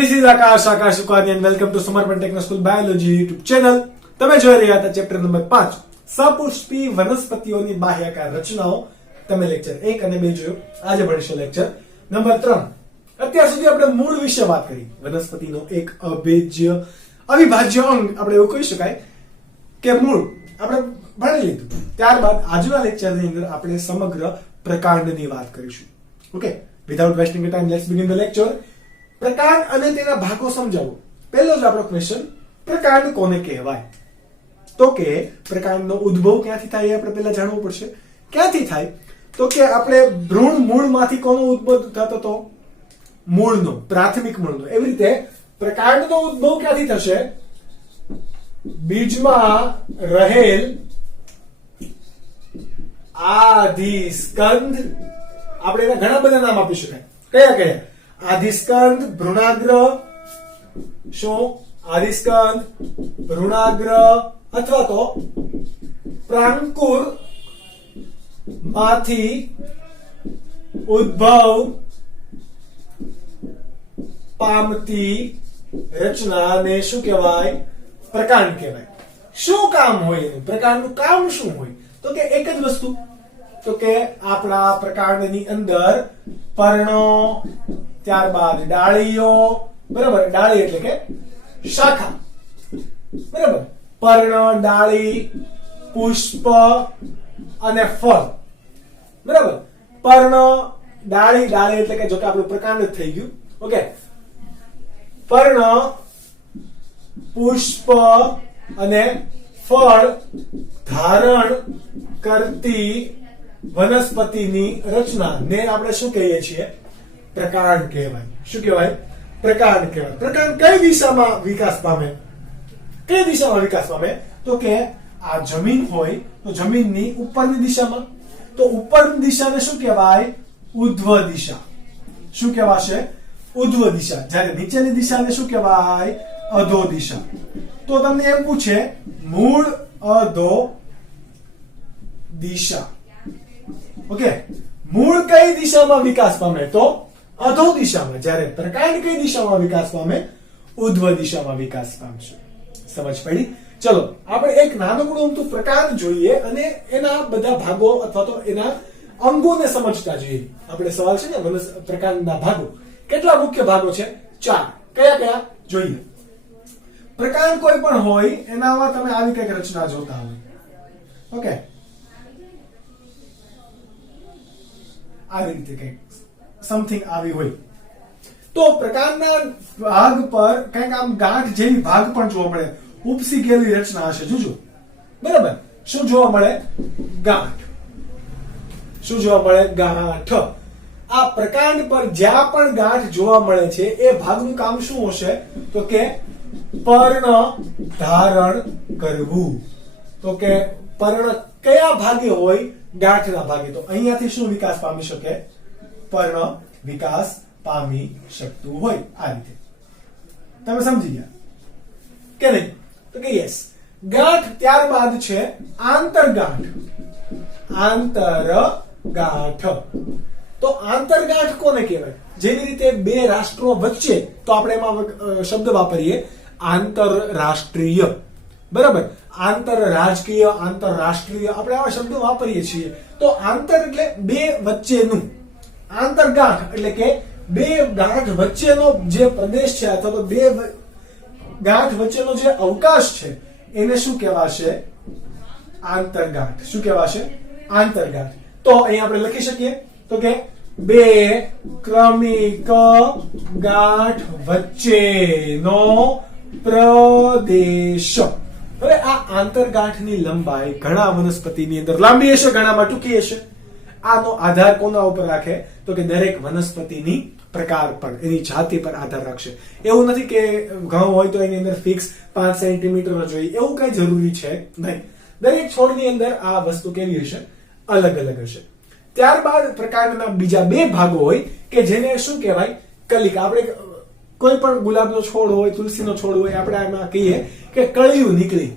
This is Akash Sukani and welcome to Samarpan Techno School Biology YouTube channel. તમે જોઈ રહ્યા હતા chapter number 5 સપુષ્પી વનસ્પતિઓની બાહ્યકાર રચનાઓ. તમે લેક્ચર 1 અને 2 જોયો. આજે ભણીશું લેક્ચર નંબર 3. અત્યાર સુધી આપણે મૂળ વિશે વાત કરી. વનસ્પતિનો એક અવિભાજ્ય અંગ આપણે એવું કહી શકાય કે મૂળ આપણે ભણી લીધું. ત્યારબાદ આજના લેક્ચરની અંદર આપણે સમગ્ર પ્રકાંડની વાત કરીશું. Okay, without wasting time let's begin the lecture. પ્રકાંડ અને તેના ભાગો સમજાવો. પહેલો જ આપણો ક્વેશ્ચન, પ્રકાંડ કોને કહેવાય? તો કે પ્રકાંડનો ઉદ્ભવ ક્યાંથી થાય એ આપણે પહેલા જાણવું પડશે. ક્યાંથી થાય? તો કે આપણે ભ્રૂણ મૂળમાંથી કોનો ઉદ્ભવ થતો તો? મૂળનો, પ્રાથમિક મૂળનો. એવી રીતે પ્રકાંડનો ઉદ્ભવ ક્યાંથી થશે? બીજમાં રહેલ આદિસ્કંદ. આપણે એના ઘણા બધા નામ આપી શકાય. કયા કયા? આદિસ્કંદ, ભ્રૂણાગ્ર, શું આદિસ્કંદ, ભ્રૂણાગ્ર અથવા તો પ્રાંકુર માંથી ઉદ્ભવ પામતી રચનાને શું કહેવાય? પ્રકાંડ કહેવાય. શું કામ હોય એનું? પ્રકાંડનું કામ શું હોય? તો કે એક જ વસ્તુ, તો કે આપણા પ્રકાંડની અંદર પર્ણો, ત્યારબાદ ડાળીઓ, બરાબર, ડાળી એટલે કે શાખા, બરાબર, પર્ણ, ડાળી, પુષ્પ અને ફળ, બરાબર. પર્ણ, ડાળી, ડાળી એટલે કે જો કે આપણું પ્રકાંડ જ થઈ ગયું. ઓકે, પર્ણ, પુષ્પ અને ફળ ધારણ કરતી વનસ્પતિની રચના ને આપણે શું કહીએ છીએ? પ્રકાંડ કહેવાય. શું કહેવાય? પ્રકાંડ કહેવાય. પ્રકાંડ કઈ દિશામાં વિકાસ પામે? કઈ દિશામાં વિકાસ પામે? તો કે આ જમીન હોય તો જમીનની ઉપરની દિશામાં. તો ઉપરની દિશાને શું કહેવાય? ઉધ્વ દિશા. શું કહેવાશે? ઉધ્વ દિશા. જ્યારે નીચેની દિશાને શું કહેવાય? અધો દિશા. તો તમને એમ પૂછે, મૂળ અધો દિશા. ઓકે, મૂળ કઈ દિશામાં વિકાસ પામે? તો અધો દિશામાં. જ્યારે પ્રકાંડ કઈ દિશામાં વિકાસ પામે? ઉધ્વ દિશામાં વિકાસ પામશે. સમજ પડી? ચલો આપણે એક નાનકડું અમથું પ્રકાંડ જોઈએ અને એના બધા ભાગો અથવા તો એના અંગોને સમજતા જોઈએ. આપણે સવાલ છે ને પ્રકાંડના ભાગો. કેટલા મુખ્ય ભાગો છે? 4. કયા કયા જોઈએ? પ્રકાંડ કોઈ પણ હોય એનામાં તમે આવી કઈક રચના જોતા હોય. ઓકે, આવી રીતે કઈક સમથિંગ આવી હોય તો પ્રકાંડના ભાગ પર કઈક આમ ગાંઠ જેવી ભાગ પણ જોવા મળે. ઉપસી ગયેલી રચના હશે. જોજો, બરાબર. શું જોવા મળે? ગાંઠ. શું જોવા મળે? ગાંઠ. આ પ્રકાંડ પર જ્યાં પણ ગાંઠ જોવા મળે છે એ ભાગનું કામ શું હશે? તો કે પર્ણ ધારણ કરવું. તો કે પર્ણ કયા ભાગે હોય? ગાંઠના ભાગે. તો અહીંયાથી શું વિકાસ પામી શકે? પર્ણ વિકાસ પામી શકતું હોય. આ રીતે તમે સમજી ગયા કે નહીં? તો કે યસ. ગાંઠ ત્યારબાદ છે આંતરગાંઠ. આંતરગાંઠ. તો આંતરગાંઠ કોને કહેવાય? જેવી રીતે બે રાષ્ટ્રો વચ્ચે, તો આપણે એમાં શબ્દ વાપરીએ આંતરરાષ્ટ્રીય, બરાબર. આંતરરાજકીય, આંતરરાષ્ટ્રીય, આપણે આવા શબ્દો વાપરીએ છીએ. તો આંતર એટલે બે વચ્ચેનું, આંતરગાંઠ એટલે કે બે ગાંઠ વચ્ચેનો જે પ્રદેશ છે અથવા તો બે ગાંઠ વચ્ચેનો જે અવકાશ છે એને શું કહેવાશે? આંતરગાંઠ. શું કહેવાશે? આંતરગાંઠ. તો અહીં આપણે લખી શકીએ તો કે બે ક્રમિક ગાંઠ વચ્ચેનો પ્રદેશ. હવે આ આંતરગાંઠની લંબાઈ ઘણા વનસ્પતિની અંદર લાંબી હશે, ઘણામાં ટૂંકી હશે. આનો આધાર કોના ઉપર રાખે? તો કે દરેક વનસ્પતિની પ્રકાર પર, એની જાતિ પર આધાર રાખશે. એવું નથી કે ઘઉં હોય તો એની અંદર ફિક્સ 5 સેન્ટીમીટર જોઈએ, એવું કઈ જરૂરી છે નહીં. દરેક છોડની અંદર આ વસ્તુ કેવી હશે? અલગ અલગ હશે. ત્યારબાદ પ્રકાંડના બીજા બે ભાગો હોય કે જેને શું કહેવાય? કલિકા. આપણે કોઈ પણ ગુલાબનો છોડ હોય, તુલસીનો છોડ હોય, આપણે એમાં કહીએ કે કળિયું નીકળી.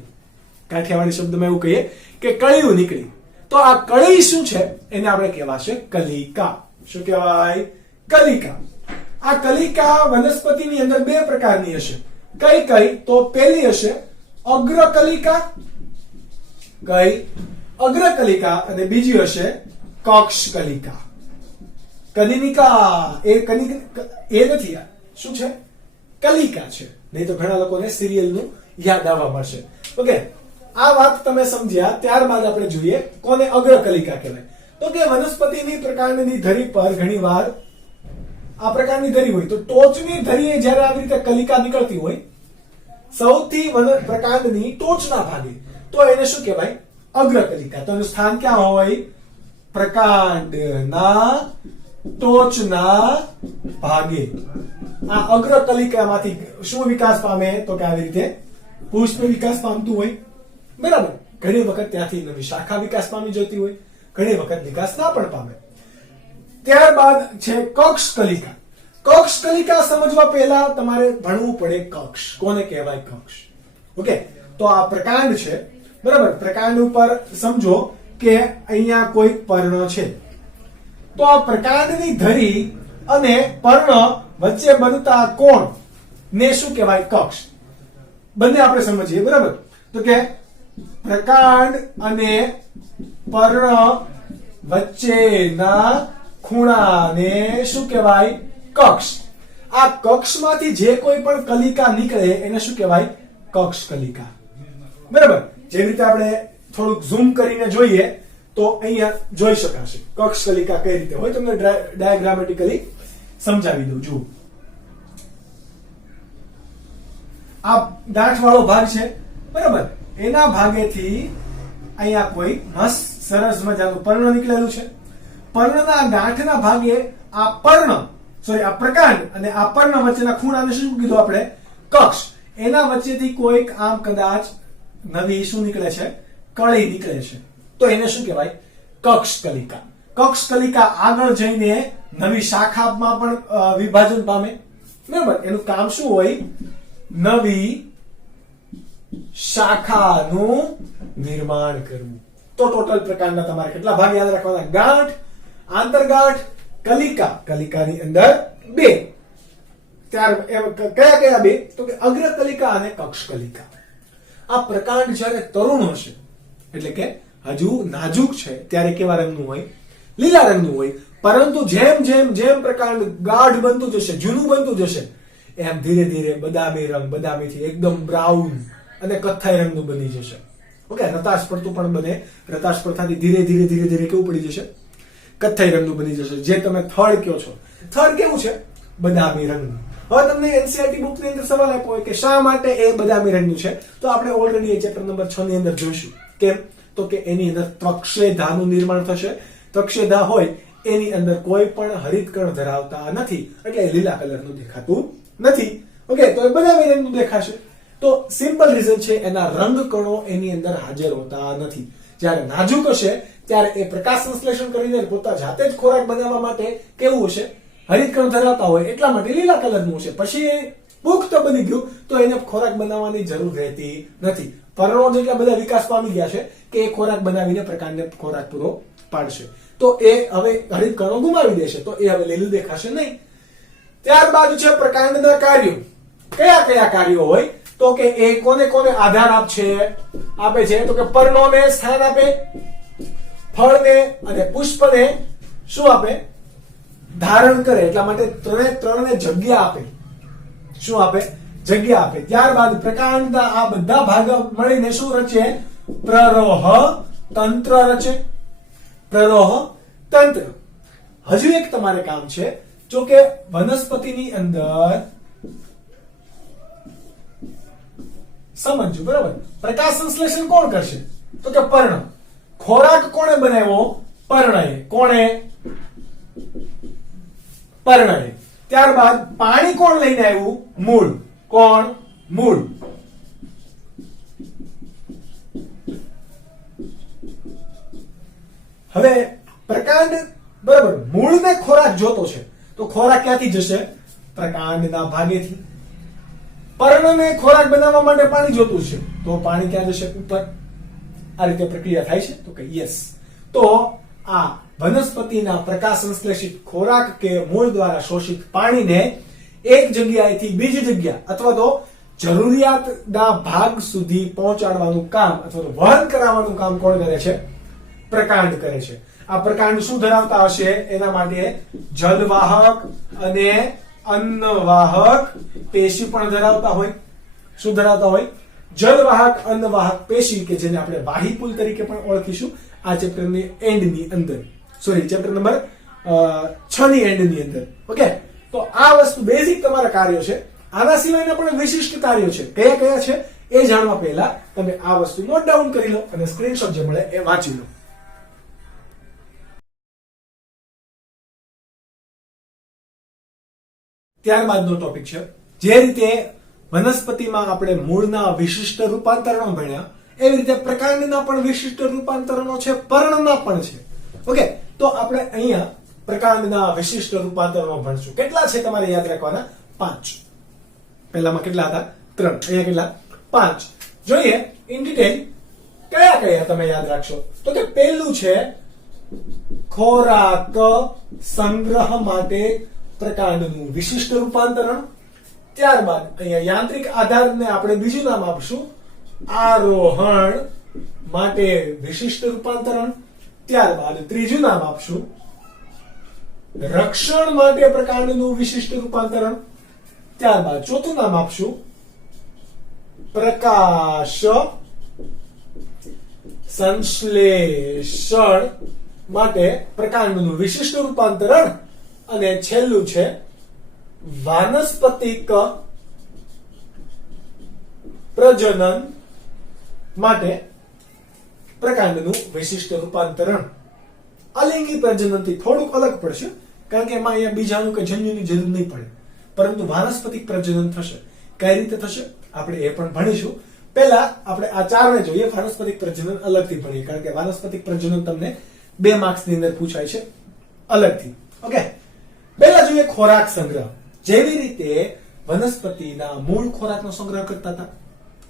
કાઠિયાવાડી શબ્દમાં એવું કહીએ કે કળિયું નીકળી. તો આ કળી શું છે? એને આપણે કહેવાશે કલિકા. શું કહેવાય? કલિકા. આ કલિકા વનસ્પતિની અંદર બે પ્રકારની હશે. કઈ કઈ? તો પહેલી હશે અગ્રકલિકા. કઈ? અગ્રકલિકા. અને બીજી હશે કક્ષકલિકા. કનિનિકા એ નથી, શું છે? કલિકા છે. નહીં તો ઘણા લોકોને સિરિયલનું યાદ આવવા મળશે. ઓકે, આ વાત તમે સમજ્યા. ત્યારબાદ આપણે જોઈએ કોને અગ્રકલિકા કહેવાય. તો કે વનસ્પતિની પ્રકાંડની ધરી પર ઘણીવાર આ પ્રકારની ધરી હોય, તો ટોચની ધરીએ જ્યારે આવી રીતે કલિકા નીકળતી હોય સૌથી પ્રકાંડની ટોચના ભાગે, તો એને શું કહેવાય? અગ્રકલિકા. તો એનું સ્થાન ક્યાં હોય? પ્રકાંડના ટોચના ભાગે. આ અગ્રકલિકામાંથી શું વિકાસ પામે? તો કે આવી રીતે પુષ્પ વિકાસ પામતું હોય. બરાબર. ઘણી વખત ત્યાંથી નવી શાખા વિકાસ પામી જતી હોય, ઘણી વખત વિકાસ ના પણ પામે. ત્યારબાદ છે કક્ષકલિકા. કક્ષકલિકા સમજવા પહેલા તમારે ભણવું પડે કક્ષ. કોને કહેવાય? કક્ષ. ઓકે, તો આ પ્રકાંડ છે. બરાબર. પ્રકાંડ ઉપર સમજો કે અહીંયા કોઈ પર્ણ છે, તો આ પ્રકાંડની ધરી અને પર્ણ વચ્ચે બનતા કોણ ને શું કહેવાય? કક્ષ. બંને આપણે સમજીએ. બરાબર. તો કે પ્રકાંડ અને પર્ણ વચ્ચેના ખૂણાને શું કહેવાય? કક્ષ. આ કક્ષમાંથી જે કોઈ પણ કલિકા નીકળે એને શું કહેવાય? કક્ષકલિકા. બરાબર. જેવી રીતે આપણે થોડુંક ઝૂમ કરીને જોઈએ તો અહીંયા જોઈ શકાશે કક્ષકલિકા કઈ રીતે હોય. તમને ડાયાગ્રામેટિકલી સમજાવી દઉં. જુઓ, આ ગાંઠવાળો ભાગ છે. બરાબર. એના ભાગેથી અહીંયા કોઈ મસ્ત સરસ મજાનું પર્ણ નીકળેલું છે. પર્ણના ગાંઠના ભાગે આ પ્રકાંડ અને આ પર્ણ વચ્ચેના ખૂણાને શું કીધું આપણે? કક્ષ. એના વચ્ચેથી કોઈક આમ કદાચ નવી શું નીકળે છે? કળી નીકળે છે, તો એને શું કહેવાય? કક્ષકલિકા. કક્ષકલિકા આગળ જઈને નવી શાખામાં પણ વિભાજન પામે. બરાબર. એનું કામ શું હોય? નવી શાખાનું નિર્માણ કરવું. તો ટોટલ પ્રકારના તમારે કેટલા ભાગ યાદ રાખવાના? ગાંઠ, આંતરગાંઠ, કલિકા. કલિકાની અંદર બે. કયા કયા બે? તો કે અગ્રકલિકા અને કક્ષકલિકા. આ પ્રકાંડ જ્યારે તરુણ હશે, એટલે કે હજુ નાજુક છે, ત્યારે કેવા રંગનું હોય? લીલા રંગનું હોય. પરંતુ જેમ જેમ જેમ પ્રકાંડ ગાઢ બનતું જશે, જૂનું બનતું જશે, એમ ધીરે ધીરે બદામી રંગ, બદામીથી એકદમ બ્રાઉન અને કથ્થાઈ રંગનું બની જશે. ઓકે, રતાશ પડતું પણ બને. રતાશ પડતાથી ધીરે ધીરે ધીરે ધીરે કેવું પડી જશે? કથ્થાઈ રંગનું બની જશે. જે તમે થડ કહો છો, થડ કેવું છે? બદામી રંગનું. હવે તમને એનસીઈઆરટી બુક ની અંદર સવાલ આપ્યો હોય કે શા માટે એ બદામી રંગનું છે, તો આપણે ઓલરેડી ચેપ્ટર નંબર 6 ની અંદર જોઈશું. કેમ? તો કે એની અંદર ત્વક્ષેધાનું નિર્માણ થશે. ત્વક્ષેધા હોય એની અંદર કોઈ પણ હરિતકણ ધરાવતા નથી, એટલે લીલા કલરનું દેખાતું નથી. ઓકે, તો એ બદામી રંગનું દેખાશે. તો સિમ્પલ રીઝન છે, એના રંગ કણો એની અંદર હાજર હોતા નથી. જ્યારે નાજુક હશે ત્યારે એ પ્રકાશ સંશ્લેષણ કરીને પોતા જાતે જ ખોરાક બનાવવા માટે કેવું હશે? હરિતકણ ધરાવતા હોય, એટલા માટે લીલા કલરનું હશે. પછી એ પુખ્ત બની ગયું તો એને ખોરાક બનાવવાની જરૂર રહેતી નથી. પર્ણો જેટલા બધા વિકાસ પામી ગયા છે કે એ ખોરાક બનાવીને પ્રકાંડને ખોરાક પૂરો પાડશે. તો એ હવે હરિતકણો ગુમાવી દેશે, તો એ હવે લીલું દેખાશે નહીં. ત્યારબાદ છે પ્રકાંડના કાર્યો. કયા કયા કાર્યો હોય? તો કે એ કોને કોને આધાર આપે છે? તો કે પર્ણોને સ્થાન આપે, ફળને અને પુષ્પને શું આપે? ધારણ કરે. એટલા માટે ત્રણે જગ્યા આપે. શું આપે? જગ્યા આપે. ત્યારબાદ પ્રકાંડના આ બધા ભાગ મળીને શું રચે? પ્રરોહ તંત્ર રચે. પ્રરોહ તંત્ર. હજુ એક તમારે કામ છે. જો કે વનસ્પતિની અંદર સમજજો. બરાબર. પ્રકાશ સંશ્લેષણ કોણ કરશે? તો કે પર્ણ. ખોરાક કોણે બનાવ્યો? પર્ણએ. કોણે? પર્ણએ. ત્યારબાદ પાણી કોણ લઈને આવ્યું? મૂળ. કોણ? મૂળ. હવે પ્રકાંડ, બરાબર, મૂળને ખોરાક જોતો છે, તો ખોરાક ક્યાંથી જશે? પ્રકાંડના ભાગેથી. પર્ણને ખોરાક બનાવવા માટે પાણી જોતું છે, તો પાણી ક્યાં જશે? ઉપર. આ રીતે પ્રક્રિયા થાય છે. તો કે યસ. તો આ વનસ્પતિના પ્રકાશ સંશ્લેષિત ખોરાક કે મૂળ દ્વારા શોષિત પાણીને એક જગ્યાએથી બીજી જગ્યા અથવા તો જરૂરિયાતના ભાગ સુધી પહોંચાડવાનું કામ અથવા તો વહન કરાવવાનું કામ કોણ કરે છે? પ્રકાંડ કરે છે. આ પ્રકાંડ શું ધરાવતા હશે? એના માટે જલવાહક અને અન્નવાહક પેશી પણ ધરાવતા હોય. શું ધરાવતા હોય? જલવાહક અન્નવાહક પેશી, કે જેને આપણે વાહીપુલ તરીકે પણ ઓળખીશું આ ચેપ્ટરની એન્ડની અંદર, સોરી ચેપ્ટર નંબર 6 ની એન્ડની અંદર. ઓકે, તો આ વસ્તુ બેઝિક તમારા કાર્યો છે. આના સિવાયના પણ વિશિષ્ટ કાર્યો છે. કયા કયા છે એ જાણવા પહેલા તમે આ વસ્તુ નોટ ડાઉન કરી લો અને સ્ક્રીનશોટ જે મળે એ વાંચી લો. ત્યારબાદનો ટોપિક છે, જે રીતે વનસ્પતિમાં આપણે મૂળના વિશિષ્ટ રૂપાંતરણો ભણ્યા એવી રીતે પ્રકાંડના પણ વિશિષ્ટ રૂપાંતરણો છે, પર્ણના પણ છે. ઓકે, તો આપણે અહીંયા પ્રકાંડના વિશિષ્ટ રૂપાંતરણો ભણશું. કેટલા છે તમારે યાદ રાખવાના? 5. પહેલામાં કેટલા હતા? 3. અહીંયા કેટલા? 5. જોઈએ ઇન ડિટેલ કયા કયા તમે યાદ રાખશો. તો કે પહેલું છે ખોરાક સંગ્રહ માટે પ્રકાંડનું વિશિષ્ટ રૂપાંતરણ. ત્યારબાદ અહીંયા યાંત્રિક આધારને આપણે બીજું નામ આપશું આરોહણ માટે વિશિષ્ટ રૂપાંતરણ. ત્યારબાદ ત્રીજું નામ આપશું રક્ષણ માટે પ્રકાંડનું વિશિષ્ટ રૂપાંતરણ. ત્યારબાદ ચોથું નામ આપશું પ્રકાશ સંશ્લેષણ માટે પ્રકાંડનું વિશિષ્ટ રૂપાંતરણ. અને છેલ્લું છે વાનસ્પતિક પ્રજનન માટે પ્રકાંડનું વિશિષ્ટ રૂપાંતરણ. અલિંગી પ્રજનનથી થોડુંક અલગ પડશે, કારણ કે એમાં અહીંયા બીજાણુ કે જન્યુની જરૂર નહીં પડે, પરંતુ વાનસ્પતિક પ્રજનન થશે. કઈ રીતે થશે આપણે એ પણ ભણીશું. પહેલા આપણે આ ચારને જોઈએ. વાનસ્પતિક પ્રજનન અલગથી ભણીએ, કારણ કે વાનસ્પતિક પ્રજનન તમને 2 માર્ક્સની અંદર પૂછાય છે અલગથી. ઓકે, પહેલા જોઈએ ખોરાક સંગ્રહ. જેવી રીતે વનસ્પતિના મૂળ ખોરાકનો સંગ્રહ કરતા હતા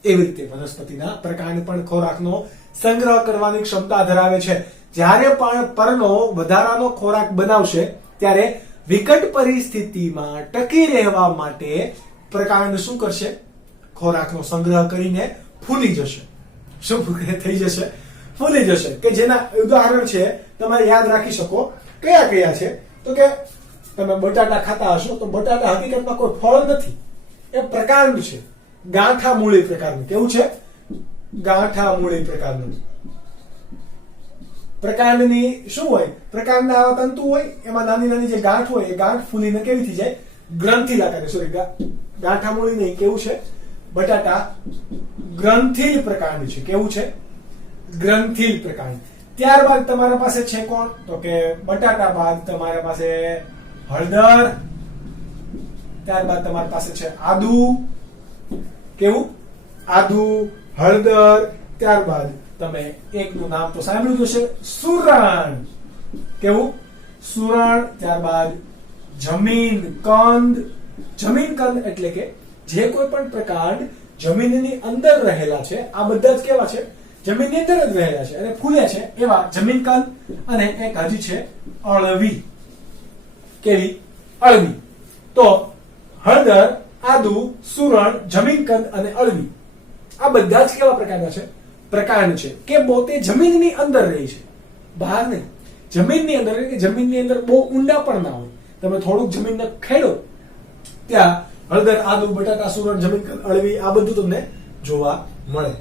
એવી રીતે વનસ્પતિના પ્રકાંડ પણ ખોરાકનો સંગ્રહ કરવાની ક્ષમતા ધરાવે છે. જ્યારે પણ પર્ણો વધારાનો ખોરાક બનાવશે ત્યારે વિકટ પરિસ્થિતિમાં ટકી રહેવા માટે પ્રકાંડ શું કરશે? ખોરાકનો સંગ્રહ કરીને ફૂલી જશે. શું થઈ જશે? ફૂલી જશે. કે જેના ઉદાહરણ છે તમારે યાદ રાખી શકો. કયા કયા છે? તો કે તમે બટાટા ખાતા હશો તો બટાટા હકીકતમાં કોઈ ફળ નથી, એ પ્રકાંડ છે. ગાંઠા મૂળી પ્રકારનું. કેવું છે? ગાંઠા મૂળી પ્રકારનું. પ્રકાંડની શું હોય? પ્રકાંડના તંતુ હોય, એમાં નાની નાની જે ગાંઠ હોય એ ગાંઠ ફૂલીને કેવી થઈ જાય? ગ્રંથિલ આકારે. સોરી, ગાંઠા મૂળી નહીં. કેવું છે? બટાટા ગ્રંથિલ પ્રકાંડ છે. કેવું છે? ગ્રંથિલ પ્રકાંડ. ત્યારબાદ તમારા પાસે છે કોણ? તો કે બટાટા બાદ તમારા પાસે હળદર. ત્યારબાદ તમારી પાસે છે આદુ. કેવું? આદુ, હળદર. ત્યારબાદ તમે એકનું નામ તો સાંભળ્યું હશે, સુરણ. કેવું? સુરણ. ત્યારબાદ જમીન કંદ. જમીન કંદ એટલે કે જે કોઈ પણ પ્રકાંડ જમીનની અંદર રહેલા છે, આ બધા જ કેવા છે? જમીનની અંદર જ રહેલા છે અને ફૂલે છે એવા જમીન કંદ. અને એક હજી છે અળવી. કેવી? અળવી. તો હળદર, આદુ, સુરણ, જમીન કંદ અને અળવી આ બધા જ કેવા પ્રકારના છે? પ્રકાંડ છે કે પોતે જમીનની અંદર રહી છે, બહાર નહીં. જમીનની અંદર એટલે કે જમીનની અંદર બહુ ઊંડા પણ ના હોય. તમે થોડુંક જમીનને ખેડો ત્યાં હળદર, આદુ, બટાટા, સુરણ, જમીન કંદ, અળવી આ બધું તમને જોવા મળે.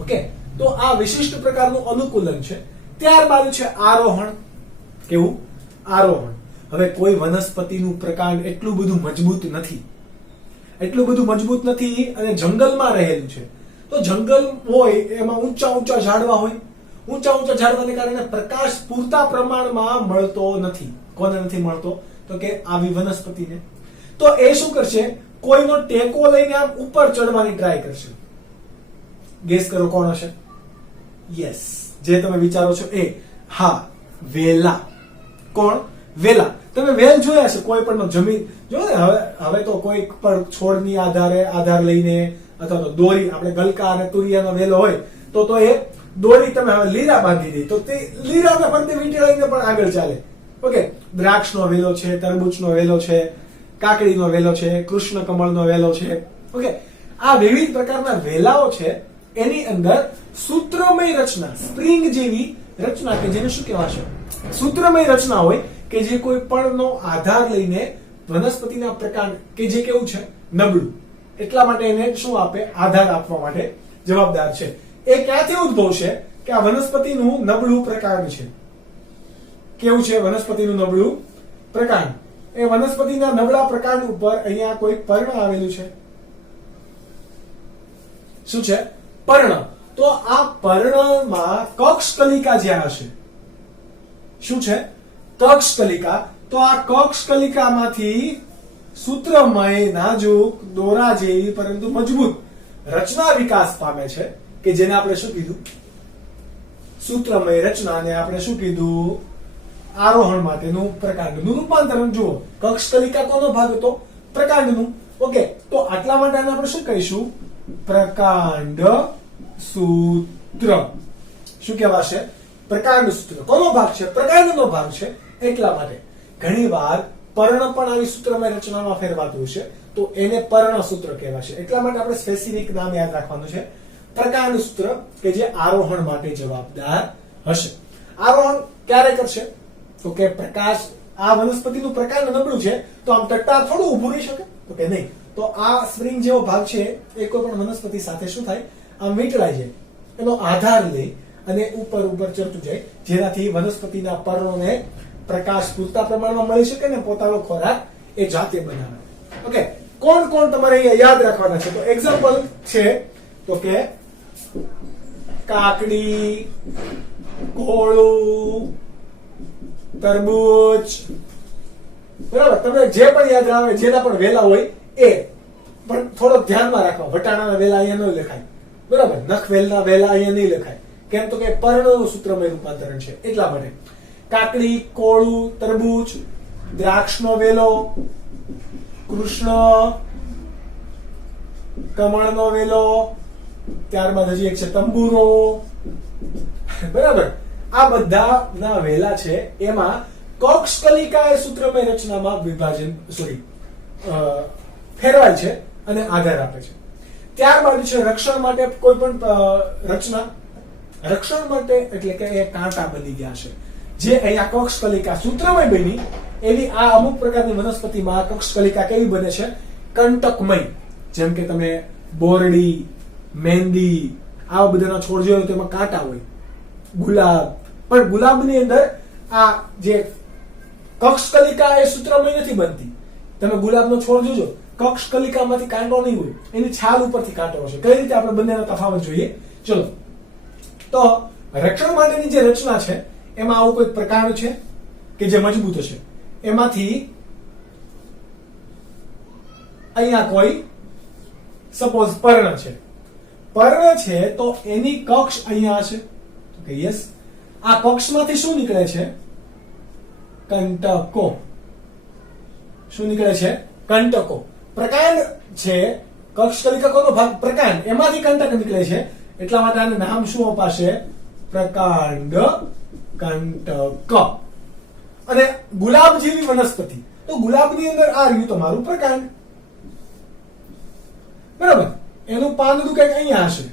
ઓકે, તો આ વિશિષ્ટ પ્રકારનું અનુકૂલન છે. ત્યારબાદ છે આરોહણ. કેવું? આરોહણ. હવે કોઈ વનસ્પતિનું પ્રકાંડ એટલું બધું મજબૂત નથી અને જંગલમાં રહેલું છે. તો જંગલ હોય એમાં ઊંચા ઊંચા ઝાડવા હોય. ઊંચા ઊંચા ઝાડવાને કારણે પ્રકાશ પૂરતા પ્રમાણમાં મળતો નથી. કોને નથી મળતો? તો કે આવી વનસ્પતિને. તો એ શું કરશે? કોઈનો ટેકો લઈને આમ ઉપર ચડવાની ટ્રાય કરશે. ગેસ કરો કોણ હશે? યસ, જે તમે વિચારો છો એ. હા, વેલા. કોણ? વેલા. તમે વેલ જોયા છે કોઈ પણ જમીન જો ને. હવે તો કોઈ પણ છોડની આધાર લઈને અથવા તો દોરી, આપણે ગલકા અને તુરિયાનો વેલો હોય તો એ દોરી તમે હવે લીરા બાંધી દી તો તે લીરાને ફરતે વીંટળાઈને પણ આગળ ચાલે. ઓકે, દ્રાક્ષનો વેલો છે, તરબૂચનો વેલો છે, કાકડીનો વેલો છે, કૃષ્ણ કમળનો વેલો છે. ઓકે, આ વિવિધ પ્રકારના વેલાઓ છે, એની અંદર સૂત્રમય રચના, સ્પ્રિંગ જેવી રચના કે જેને શું કહેવાશે, સૂત્રમય રચના હોય કે જે કોઈ પણનો આધાર લઈને વનસ્પતિના પ્રકાંડ કે જે કેવું છે, નબળું, એટલા માટે એને શું આપે, આધાર આપવા માટે જવાબદાર છે. એ ક્યાંથી ઉદ્ભવશે કે આ વનસ્પતિનું નબળું પ્રકાંડ છે. કેવું છે વનસ્પતિનું નબળું પ્રકાંડ? એ વનસ્પતિના નબળા પ્રકાંડ ઉપર અહીંયા કોઈ પર્ણ આવેલું છે. શું છે? પર્ણ. તો આ પર્ણમાં કક્ષકલિકા જ્યાં હશે, શું છે? કક્ષકલિકા. તો આ કક્ષકલિકામાંથી સૂત્રમય નાજુક દોરા જેવી પરંતુ મજબૂત રચના વિકાસ પામે છે કે જેને આપણે શું કીધું? સૂત્રમય રચનાને આપણે શું કીધું? આરોહણ માટેનું પ્રકાંડનું રૂપાંતરણ. જુઓ, કક્ષકલિકા કોનો ભાગ હતો? પ્રકાંડનું. ઓકે, તો આટલા માટે આને આપણે શું કહીશું? પ્રકાંડ સૂત્ર. શું કહેવાશે? પ્રકાંડ સૂત્ર. કોનો ભાગ છે? પ્રકાંડનો ભાગ છે. એટલા માટે ઘણીવાર પર્ણ પણ આવી સૂત્રમય રચનામાં ફેરવાતું હશે તો એને પર્ણ સૂત્ર કહેવાશે. એટલા માટે આપણે સ્પેસિફિક નામ યાદ રાખવાનું છે, પ્રકાંડ સૂત્ર, કે જે આરોહણ માટે જવાબદાર હશે. આરોહણ ક્યારે કરશે? તો કે પ્રકાશ, આ વનસ્પતિનું પ્રકાંડ નબળું છે તો આમ ટટ્ટાર થોડું ઊભું રહી શકે? તો કે નહીં. તો આ સ્પ્રિંગ જેવો ભાગ છે એ કોઈ પણ વનસ્પતિ સાથે શું થાય? આમ વીંટળાઈ જાય, એનો આધાર લઈ અને ઉપર ઉપર ચડતું જાય, જેનાથી વનસ્પતિના પર્ણોને પ્રકાશ પૂરતા પ્રમાણમાં મળી શકે ને પોતાનો ખોરાક એ જાતે બનાવે. ઓકે, કોણ કોણ તમારે અહીંયા યાદ રાખવાના છે? તો એક્ઝામ્પલ છે તો કે કાકડી, કોળું, તરબૂચ. બરાબર, તમને જે પણ યાદ આવે, જેના પણ વેલા હોય એ પણ થોડોક ધ્યાનમાં રાખવા. વટાણાના વેલા અહીંયા ન લખાય, બરાબર, નખવેલના વેલા અહીંયા નહીં લખાય. કેમ? તો કે પર્ણનું સૂત્રમય રૂપાંતરણ છે. એટલા માટે કાકડી, કોળું, તરબૂચ, દ્રાક્ષનો વેલો, કૃષ્ણ કમળનો વેલો, ત્યારબાદ હજી એક છે તંબુરો. બરાબર, આ બધાના વેલા છે એમાં કક્ષકલિકા એ સૂત્રમય રચનામાં ફેરવાય છે અને આધાર આપે છે. ત્યારબાદ છે રક્ષણ માટે કોઈ પણ રચના. રક્ષણ માટે એટલે કે એ કાંટા બની ગયા છે, જે અહીંયા કક્ષકલિકા સૂત્રમય બની એવી આ અમુક પ્રકારની વનસ્પતિમાં કક્ષકલિકા કેવી બને છે? કંટકમય. જેમ કે તમે બોરડી, મહેંદી, આવા બધાના છોડ જોયો તો એમાં કાંટા હોય. ગુલાબ, પણ ગુલાબની અંદર આ જે કક્ષકલિકા એ સૂત્રમય નથી બનતી. તમે ગુલાબનો છોડ જોજો, કક્ષકલિકામાંથી કાંટો નહીં હોય, એની છાલ ઉપરથી કાંટો હશે. કઈ રીતે આપણે બંનેનો તફાવત જોઈએ? ચલો, તો રક્ષણ માટેની જે રચના છે એમાં આવું કોઈ પ્રકાંડ છે કે જે મજબૂત હશે. એમાંથી અહીંયા કોઈ સપોઝ પર્ણ છે. પર્ણ છે તો એની કક્ષ અહીંયા હશે. કે યસ, આ કક્ષમાંથી શું નીકળે છે? કંટકો. શું નીકળે છે? કંટકો. પ્રકાંડ છે, કક્ષકલિકા કોનો ભાગ? પ્રકાંડ, એમાંથી કંટક નીકળે છે. એટલા માટે આને નામ શું અપાશે? પ્રકાંડ કંટક. અને ગુલાબ જેવી વનસ્પતિ, તો ગુલાબની અંદર આ રહ્યું તમારું પ્રકાંડ. બરાબર, એનું પાંદડું કંઈક અહીંયા હશે.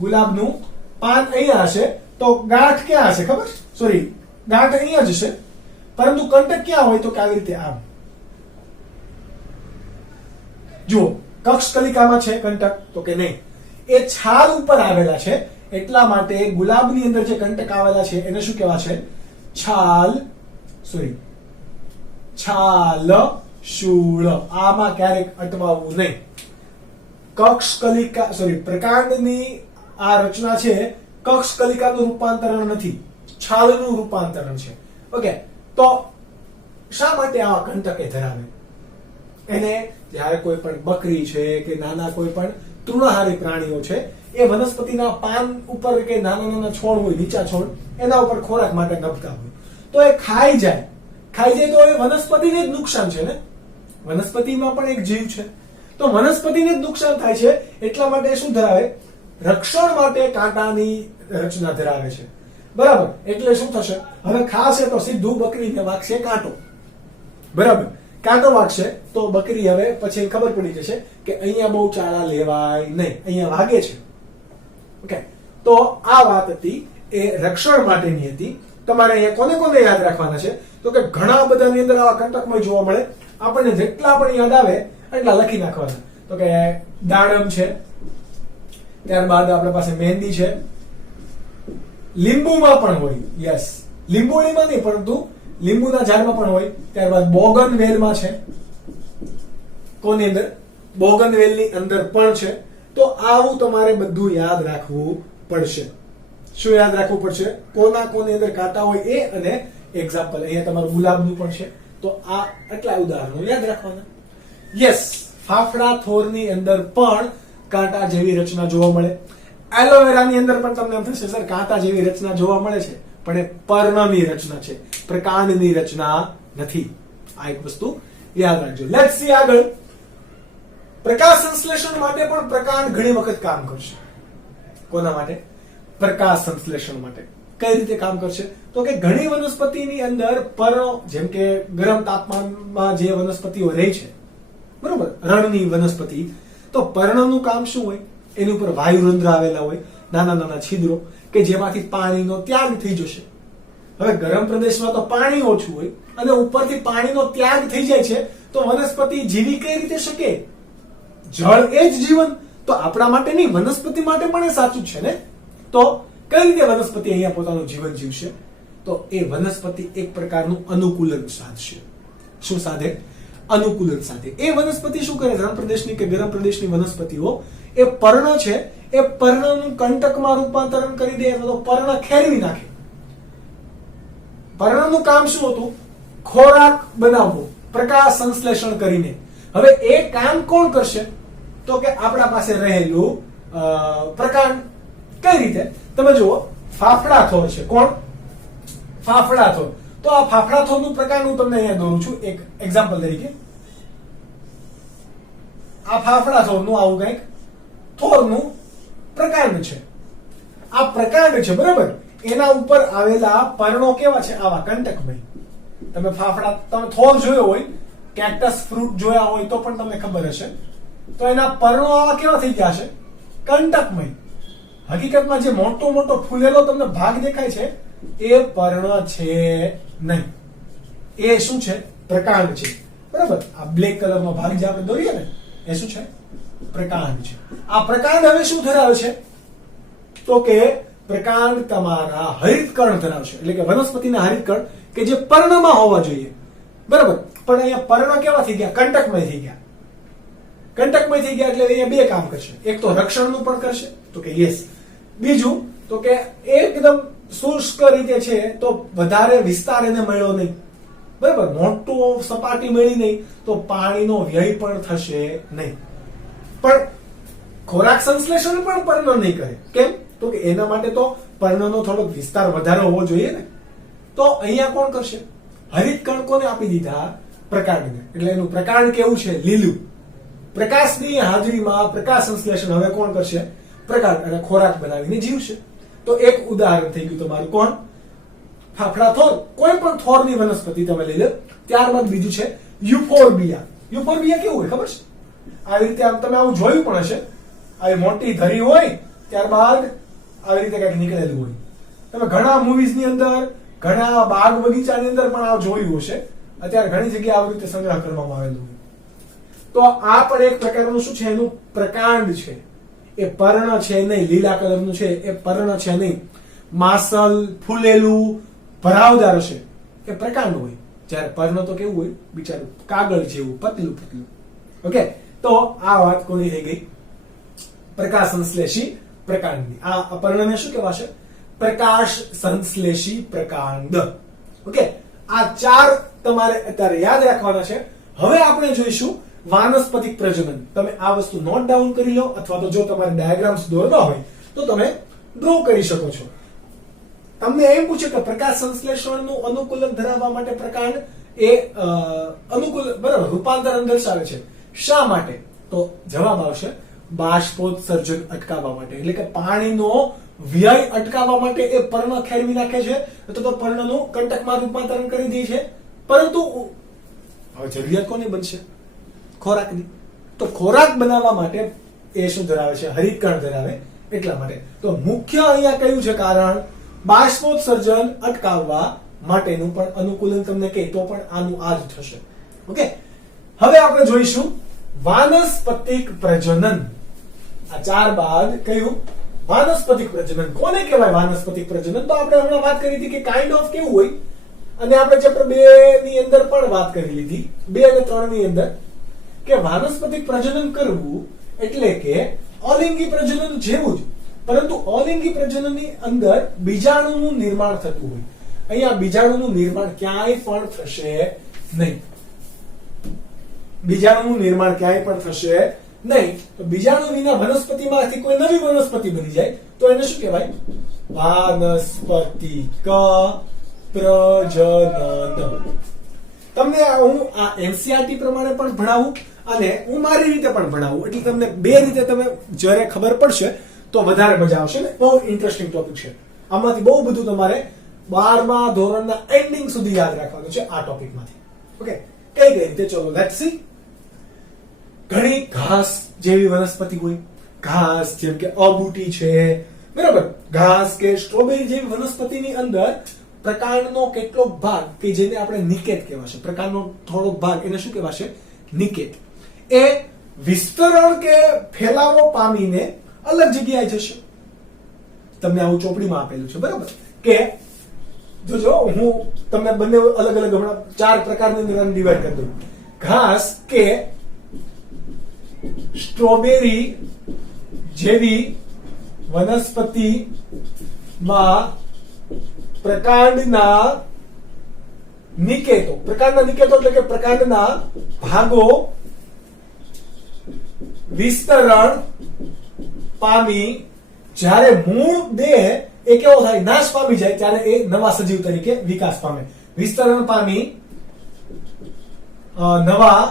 ગુલાબનું પાન અહીંયા હશે તો ગાંઠ ક્યાં હશે? ખબર? સોરી, ગાંઠ અહીંયા જ હશે, પરંતુ કંટક ક્યાં હોય? તો કે આવી રીતે આમ. જુઓ, કક્ષકલિકામાં છે કંટક? તો કે નહીં, એ છાલ ઉપર આવેલા છે. એટલા માટે ગુલાબની અંદર જે કંટક આવેલા છે એને શું કહેવાશે? છાલ શૂળ. આમાં ક્યારેક અટવાવું નહીં. કક્ષકલિકા પ્રકાંડની આ રચના છે, કક્ષકલિકાનું રૂપાંતરણ નથી, છાલનું રૂપાંતરણ છે. ઓકે, તો શા માટે આવા કંટકે ધરાવે? એને જ્યારે કોઈ પણ બકરી છે કે નાના કોઈ પણ તૃણહારી પ્રાણીઓ છે એ વનસ્પતિના પાન ઉપર કે નાના નાના છોડ હોય, નીચા છોડ, એના ઉપર ખોરાક માટે નભતા હોય તો એ ખાઈ જાય તો એ વનસ્પતિને જ નુકસાન છે ને. વનસ્પતિમાં પણ એક જીવ છે, તો વનસ્પતિને જ નુકસાન થાય છે. એટલા માટે શું ધરાવે? રક્ષણ માટે કાંટાની રચના ધરાવે છે, બરાબર. એટલે શું થશે, હવે ખાશે તો સીધું બકરીને વાગશે કાંટો, બરાબર. કાંટો વાગશે તો બકરી હવે પછી ખબર પડી જશે કે અહીંયા બહુ ચાળા લેવાય નહીં, અહીંયા વાગે છે. ઓકે, તો આ વાત હતી એ રક્ષણ માટેની હતી. તમારે અહીંયા કોને કોને યાદ રાખવાના છે, તો કે ઘણા બધાની અંદર આવા કંટકમય જોવા મળે. આપણને જેટલા પણ યાદ આવે એટલા લખી નાખવાના. તો કે દાડમ છે, ત્યારબાદ આપણી પાસે મહેંદી છે, લીંબુમાં પણ હોય, યસ, લીંબોળીમાં નહીં પરંતુ લીંબુના ઝાડમાં પણ હોય. ત્યારબાદ બોગનવેલમાં છે, કોની અંદર, બોગનવેલની અંદર પણ છે. તો આવું તમારે બધું યાદ રાખવું પડશે. શું યાદ રાખવું પડશે, કોના કોની અંદર કાંટા હોય એ, અને એક્ઝામ્પલ અહીંયા તમારું ગુલાબનું પણ છે. તો આ આટલા ઉદાહરણો યાદ રાખવાના. યસ, ફાફડા થોરની અંદર પણ કાંટા જેવી રચના જોવા મળે. એલોવેરાની અંદર પણ તમને એમ થશે સર કાંટા જેવી રચના જોવા મળે છે, પણ એ પર્ણની રચના છે, પ્રકાંડની રચના નથી. આ એક વસ્તુ યાદ રાખજો. લેટ્સ સી આગળ. પ્રકાશ સંશ્લેષણ માટે પણ પ્રકાંડ ઘણી વખત કામ કરશે. કોના માટે, પ્રકાશ સંશ્લેષણ માટે. કઈ રીતે કામ કરશે, તો કે ઘણી વનસ્પતિની અંદર પર્ણો, જેમ કે ગરમ તાપમાનમાં જે વનસ્પતિઓ રહે છે, બરોબર, રણની વનસ્પતિ, તો પર્ણનું કામ શું હોય, એની ઉપર વાયુરંધ્ર આવેલા હોય, નાના નાના છિદ્રો કે જેમાંથી પાણીનો ત્યાગ થઈ જશે. હવે ગરમ પ્રદેશમાં તો પાણી ઓછું હોય અને ઉપરથી પાણીનો ત્યાગ થઈ જાય છે, તો વનસ્પતિ જીવી કઈ રીતે શકે? જળ એ જ જીવન. તો આપણા માટે નહીં, વનસ્પતિ માટે પણ એ સાચું છે ને. તો કઈ રીતે વનસ્પતિ અહીંયા પોતાનું જીવન જીવશે? તો એ વનસ્પતિ એક પ્રકારનું અનુકૂલન સાધશે. શું સાધે? અનુકૂલન સાધે. એ વનસ્પતિ શું કરે, રણ પ્રદેશની કે ગરમ પ્રદેશની વનસ્પતિઓ એ પર્ણ છે, એ પર્ણનું કંટકમાં રૂપાંતરણ કરી દે, અથવા તો પર્ણ ખેરવી નાખે. પર્ણનું કામ શું હતું? ખોરાક બનાવવો, પ્રકાશ સંશ્લેષણ કરીને. હવે એ કામ કોણ કરશે? તો કે આપણા પાસે રહેલું પ્રકાંડ. કઈ રીતે? તમે જુઓ, ફાફડા થોર છે. કોણ? ફાફડા થોર. તો આ ફાફડા થોરનું પ્રકાંડ હું તમને અહીંયા દોરું છું એક એક્ઝામ્પલ તરીકે. આ ફાફડા થોરનું આવું કંઈક થોરનું પ્રકાંડ છે. આ પ્રકાંડ છે, બરાબર. એના ઉપર આવેલા પર્ણો કેવા છે? આવા કંટકમય. તમે ફાફડા, તમે થોર જોયો હોય, કેક્ટસ ફ્રૂટ જોયા હોય તો પણ તમને ખબર હશે. તો એના પર્ણો આવા કેવા થઈ ગયા છે? કંટકમય. હકીકતમાં જે મોટો મોટો ફૂલેલો તમને ભાગ દેખાય છે એ પર્ણ છે નહીં, એ શું છે? પ્રકાંડ છે, બરાબર. આ બ્લેક કલરનો ભાગ જે આપણે દોરીએ ને એ શું છે? પ્રકાંડ છે. આ પ્રકાંડ હવે શું ધરાવે છે? તો કે પ્રકાંડ તમારા હરિતકણ ધરાવશે, એટલે કે વનસ્પતિના હરિતકણ કે જે પર્ણમાં હોવા જોઈએ, બરાબર. પણ અહીંયા પર્ણ કેવા થઈ ગયા? કંટકમય થઈ ગયા. કંટકમય થઈ ગયા એટલે અહીંયા બે કામ કરશે. એક તો રક્ષણનું પણ કરશે, તો કે યસ. બીજું તો કે એકદમ શુષ્ક રીતે છે, તો વધારે વિસ્તાર એને મળ્યો નહીં, બરાબર. મોટું સપાટી મળી નહીં, તો પાણીનો વ્યય પણ થશે નહીં. પણ ખોરાક સંશ્લેષણ પણ પર્ણ નહીં કરે. કેમ? તો કે એના માટે તો પર્ણનો થોડોક વિસ્તાર વધારે હોવો જોઈએ ને. તો અહીંયા કોણ કરશે? હરિતકણ કોને આપી દીધા? પ્રકાંડને. એટલે એનું પ્રકાંડ કેવું છે? લીલું. પ્રકાશની હાજરીમાં પ્રકાશ સંશ્લેષણ હવે કોણ કરશે? પ્રકાંડ. અને ખોરાક બનાવીને જીવશે. તો એક ઉદાહરણ થઈ ગયું તમારું. કોણ? ફાફડા થોર. કોઈ પણ થોરની વનસ્પતિ તમે લઈ લો. ત્યારબાદ બીજું છે યુફોર્બિયા. યુફોર્બિયા કેવું હોય ખબર છે? આવી રીતે આમ તમે આવું જોયું પણ હશે. આવી મોટી ધરી હોય, ત્યારબાદ આવી રીતે કંઈક નીકળેલું હોય. તમે ઘણા મૂવીઝની અંદર, ઘણા બાગ બગીચાની અંદર પણ આ જોયું હશે. અત્યારે ઘણી જગ્યાએ આવી રીતે સંગ્રહ કરવામાં આવેલું હોય. તો આ પણ એક પ્રકારનું શું છે? એનું પ્રકાંડ છે. એ પર્ણ છે નહીં. લીલા કલરનું છે એ પર્ણ છે નહીં. માસલ, ફૂલેલું, ભરાવદાર હશે એ પ્રકાંડ હોય. જ્યારે પર્ણ તો કેવું હોય? બિચારું કાગળ જેવું, પતલું પતલું. ઓકે, તો આ વાત કોની થઈ ગઈ? પ્રકાશ સંશ્લેષી પ્રકાંડની. આ પર્ણને શું કહેવાશે? પ્રકાશ સંશ્લેષી પ્રકાંડ. ઓકે, આ ચાર તમારે અત્યારે યાદ રાખવાના છે. હવે આપણે જોઈશું વાનસ્પતિક પ્રજનન. તમે આ વસ્તુ નોટ ડાઉન કરી લો, અથવા તો જો તમારે ડાયાગ્રામ્સ દોરવા હોય તો તમે ડ્રો કરી શકો છો. તમને એમ પૂછે કે પ્રકાશ સંશ્લેષણનું અનુકૂલન ધરાવવા માટે પ્રકાંડ એ અનુકૂલ, બરાબર, રૂપાંતરણ દર્શાવે છે. શા માટે? તો જવાબ આવશે બાષ્પોત્સર્જન અટકાવવા માટે, એટલે કે પાણીનો વ્યય અટકાવવા માટે એ પર્ણ ખેરવી નાખે છે અથવા તો પર્ણનું કંટકમાં રૂપાંતરણ કરી દે છે. પરંતુ હવે જરૂરિયાત કોની બનશે? ખોરાકની. તો ખોરાક બનાવવા માટે એ શું ધરાવે છે? હરિતકણ ધરાવે. એટલા માટે તો મુખ્ય અહીંયા કયું છે કારણ? બાષ્પોત્સર્જન અટકાવવા માટેનું પણ અનુકૂલન તમને કહે તો પણ આનું આ જ થશે. ઓકે, હવે આપણે જોઈશું વાનસ્પતિક પ્રજનન. આ ચાર બાદ કયું? વાનસ્પતિક પ્રજનન. કોને કહેવાય વાનસ્પતિક પ્રજનન? તો આપણે હમણાં વાત કરી હતી કે કાઇન્ડ ઓફ કેવું હોય, અને આપણે ચેપ્ટર 2 ની અંદર પણ વાત કરી લીધી, 2 અને 3 ની અંદર, કે વાનસ્પતિક પ્રજનન કરવું એટલે કે અલિંગી પ્રજનન જેવું જ, પરંતુ અલિંગી પ્રજનનની અંદર બીજાણુનું નિર્માણ થતું હોય. અહીંયા બીજાણુનું નિર્માણ ક્યાંય પણ થશે નહીં. બીજાણુનું નિર્માણ ક્યાંય પણ થશે નહીં. તો બીજાણુ વિના વનસ્પતિમાંથી કોઈ નવી વનસ્પતિ બની જાય તો એને શું કહેવાય? વાનસ્પતિક પ્રજનન. તમને હું આ એનસીઆરટી પ્રમાણે પણ ભણાવું અને હું મારી રીતે પણ ભણાવું, એટલે તમને બે રીતે તમે જ્યારે ખબર પડશે તો વધારે મજા આવશે ને. બહુ ઇન્ટરેસ્ટિંગ ટોપિક છે. આમાંથી બહુ બધું તમારે 12મા ધોરણના એન્ડિંગ સુધી યાદ રાખવાનું છે આ ટોપિકમાંથી. ઓકે, કઈ રીતે? ચલો લેટ્સ સી. ઘણી ઘાસ જેવી વનસ્પતિ હોય, ઘાસ જેમ કે અબૂટી છે, બરાબર, ઘાસ કે સ્ટ્રોબેરી જેવી વનસ્પતિની અંદર પ્રકાંડનો કેટલોક ભાગ કે જેને આપણે નિકેત કહેવાશે, પ્રકાંડનો થોડોક ભાગ, એને શું કહેવાશે? નિકેત. એ વિસ્તરણ કે ફેલાવો પામીને અલગ જગ્યાએ જશે. તમને આવું ચોપડીમાં આપેલું છે, બરાબર, કે જોજો હું તમને બંને અલગ અલગ હમણાં 4 પ્રકારની અંદર ડિવાઈડ કરી દઉં. ઘાસ કે સ્ટ્રોબેરી જેવી વનસ્પતિમાં પ્રકાંડના નિકેતો એટલે કે પ્રકાંડના ભાગો વિસ્તરણ પામી જ્યારે મૂળ દેહ એ કેવો થાય? નાશ પામી જાય ત્યારે એ નવા સજીવ તરીકે વિકાસ પામે. વિસ્તરણ પામી નવા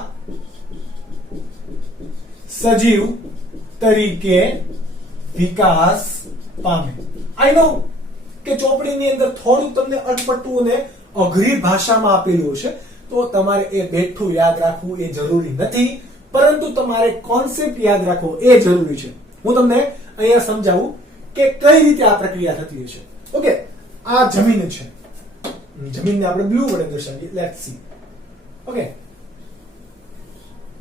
સજીવ તરીકે વિકાસ પામે. આઈ નો કે ચોપડીની અંદર થોડું તમને અટપટું અને અઘરી ભાષામાં આપેલું છે, તો તમારે એ બેઠું યાદ રાખવું એ જરૂરી નથી, પરંતુ તમારે કોન્સેપ્ટ યાદ રાખવો એ જરૂરી છે. હું તમને અહીંયા સમજાવું કે કઈ રીતે આ પ્રક્રિયા થતી છે. ઓકે, આ જમીન છે. જમીનને આપણે બ્લુ વડે દર્શાવીએ. Let's see. ઓકે,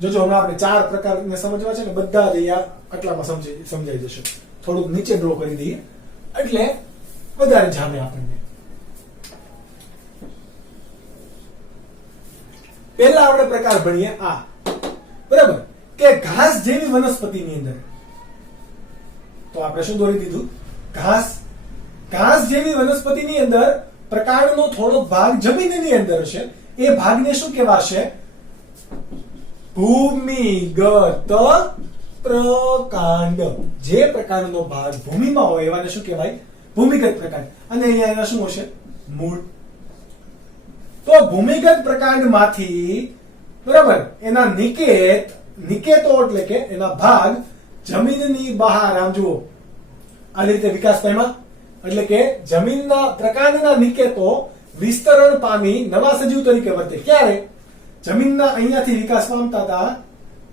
જોજો હમણાં આપણે 4 પ્રકારને સમજવા છે ને, બધા જ અહીંયા આટલામાં સમજાઈ જશે. થોડુંક નીચે ડ્રો કરી દઈએ એટલે વધારે જામે આપણને. પહેલા આપણે પ્રકાર ભણીએ આ, બરાબર, કે ઘાસ જેવી વનસ્પતિની અંદર. તો આપણે શું દોરી દીધું? ઘાસ. ઘાસ જેવી વનસ્પતિની અંદર પ્રકાંડનો થોડો ભાગ જમીનની અંદર હશે. એ ભાગને શું કહેવાશે? ભૂમિગત પ્રકાંડ. જે પ્રકાંડનો ભાગ ભૂમિમાં હોય એવાને શું કહેવાય? ભૂમિગત પ્રકાંડ. અને અહીંયા એના શું હશે? મૂળ. તો ભૂમિગત પ્રકાંડમાંથી, બરાબર, એના નિકેતો એટલે કે એના ભાગ જમીનની બહાર, આમ જુઓ, આ રીતે વિકાસ પામ્યા. એટલે કે જમીનના પ્રકાંડના નિકેતો વિસ્તરણ પામી નવા સજીવ તરીકે વર્તે. ક્યારે? જમીનના અહીંયાથી વિકાસ પામતા હતા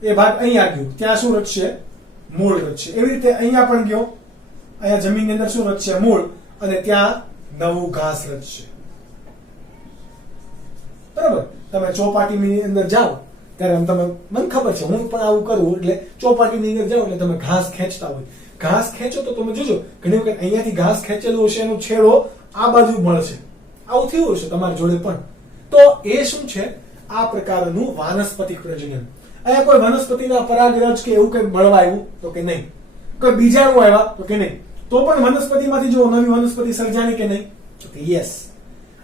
એ ભાગ અહીંયા ગયો, ત્યાં શું રચશે? મૂળ રચશે. એવી રીતે અહીંયા પણ ગયો, અહીંયા જમીનની અંદર શું રચશે? મૂળ, અને ત્યાં નવું ઘાસ રચશે. બરાબર, તમે ચોપાટીની અંદર જાઓ ત્યારે તમે, મને ખબર છે, હું પણ આવું કરું, એટલે ચોપાટીની અંદર જાઓ એટલે તમે ઘાસ ખેંચતા હોય. ઘાસ ખેંચો તો તમે જોજો ઘણી વખત અહીંયાથી ઘાસ ખેંચેલું હશે, એનો છેડો આ બાજુ મળશે. આવું થયું હશે તમારી જોડે પણ. તો એ શું છે? આ પ્રકારનું વાનસ્પતિક પ્રજનન. અહીંયા કોઈ વનસ્પતિના પરાગરજ કે એવું કઈ મળવા આવ્યું તો કે નહીં? કોઈ બીજાણુ આવ્યા તો કે નહીં? તો પણ વનસ્પતિમાંથી જો નવી વનસ્પતિ સર્જાણી કે નહીં? તો કે યસ.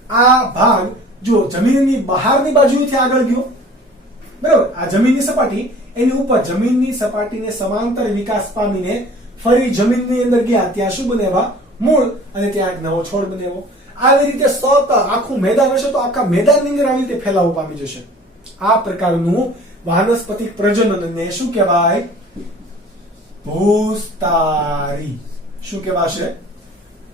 આ ભાગ જો જમીનની બહારની બાજુથી આગળ ગયો, બરાબર, આ જમીનની સપાટી, એની ઉપર જમીનની સપાટીને સમાંતર વિકાસ પામીને ફરી જમીનની અંદર ગયા, ત્યાં શું બનેવા? મૂળ, અને ત્યાં એક નવો છોડ બનેવો. આવી રીતે સતત આખું મેદાન હશે તો આખા મેદાનની અંદર આવી રીતે ફેલાવો પામી જશે. આ પ્રકારનું વાનસ્પતિક પ્રજનનને શું કહેવાય? ભૂસ્તારી. શું કહેવાશે?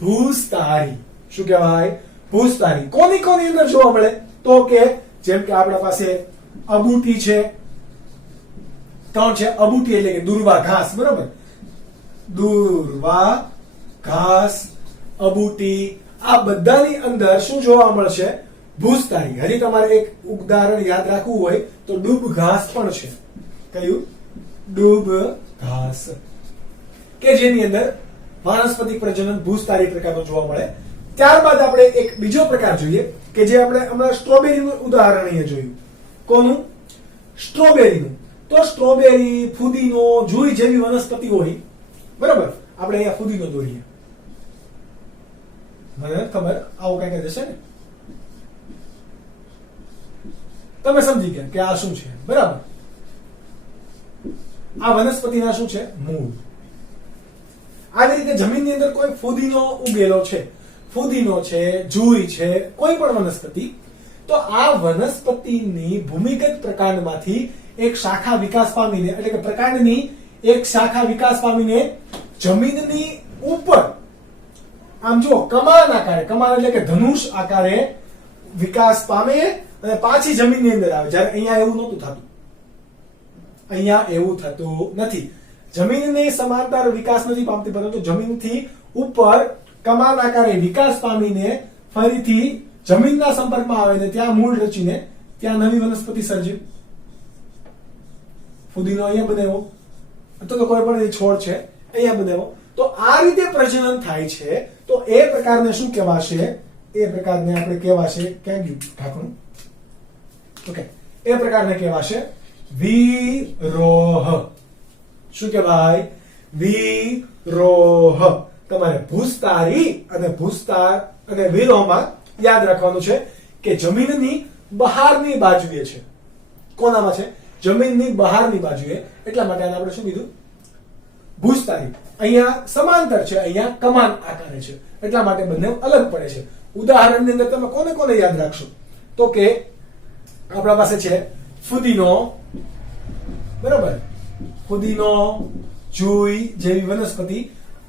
ભૂસ્તારી. શું કહેવાય? ભૂસ્તારી. કોની કોની અંદર જોવા મળે? તો કે જેમ કે આપણા પાસે અબૂટી છે, ત્રણ છે. અબૂટી એટલે કે દુર્વા ઘાસ, બરોબર? દુર્વા ઘાસ, અબૂટી, આ બધાની અંદર શું જોવા મળશે? ભૂસ્તારી. હજી તમારે એક ઉદાહરણ યાદ રાખવું હોય તો ડૂબ ઘાસ પણ છે. કયું? ડૂબ ઘાસ, કે જેની અંદર વાનસ્પતિક પ્રજનન ભૂસ્તારી પ્રકારનો જોવા મળે. ત્યારબાદ આપણે એક બીજો પ્રકાર જોઈએ કે જે આપણે હમણાં સ્ટ્રોબેરીનું ઉદાહરણ અહીંયા જોયું. કોનું? સ્ટ્રોબેરીનું. તો સ્ટ્રોબેરી, ફુદીનો, જુઈ જેવી વનસ્પતિ હોય, બરાબર? આપણે અહીંયા ફુદીનો દોરીએ. મને નથી ખબર, આવું કઈ જશે ને? તમે સમજી ગયા કે આ શું છે, બરાબર? આ વનસ્પતિના શું છે? મૂળ. આવી રીતે જમીનની અંદર કોઈ ફુદીનો ઉગેલો છે, ફુદીનો છે, જુઈ છે, કોઈ પણ વનસ્પતિ, તો આ વનસ્પતિની ભૂમિગત પ્રકાંડમાંથી એક શાખા વિકાસ પામીને, એટલે કે પ્રકાંડની એક શાખા વિકાસ પામીને જમીનની ઉપર આમ જો કમાન આકારે, કમાન એટલે કે ધનુષ આકારે વિકાસ પામે અને પાછી જમીનની અંદર આવે. જ્યારે અહીંયા એવું નહોતું થતું. અહીંયા એવું થતું નથી. જમીનની સમાંતર વિકાસ નથી પામતી, પરંતુ જમીનથી ઉપર કમાન આકારે વિકાસ પામીને ફરીથી જમીનના સંપર્કમાં આવે ને ત્યાં મૂળ રચીને ત્યાં નવી વનસ્પતિ સર્જી. ફુદીનો અહીંયા બનાવ્યો, તો કોઈ પણ છોડ છે અહીંયા બનાવ્યો. તો આ રીતે પ્રજનન થાય છે. તો એ પ્રકારને શું કહેવાશે? એ પ્રકારને આપણે કહેવાશે, ક્યાં ગયું ઢાંકણું? ઓકે, એ પ્રકારને કહેવાશે વિરોહ. શું કહેવાય? વિરોહ. તમારે ભૂસ્તારી અને ભૂસ્તાર અને વિરોહમાં યાદ રાખવાનું છે કે જમીનની બહારની બાજુએ છે. કોનામાં છે? જમીનની બહારની બાજુએ. એટલા માટે આને આપણે શું કીધું? ભૂસ્તારી. અહીંયા સમાંતર છે, અહીંયા કમાન આકારે છે, એટલા માટે બંને અલગ પડે છે. ઉદાહરણની અંદર તમે કોને કોને યાદ રાખશો? તો કે આપણા પાસે છે ફુદીનો, બરાબર? ફુદીનો, જુઈ જેવી વનસ્પતિ.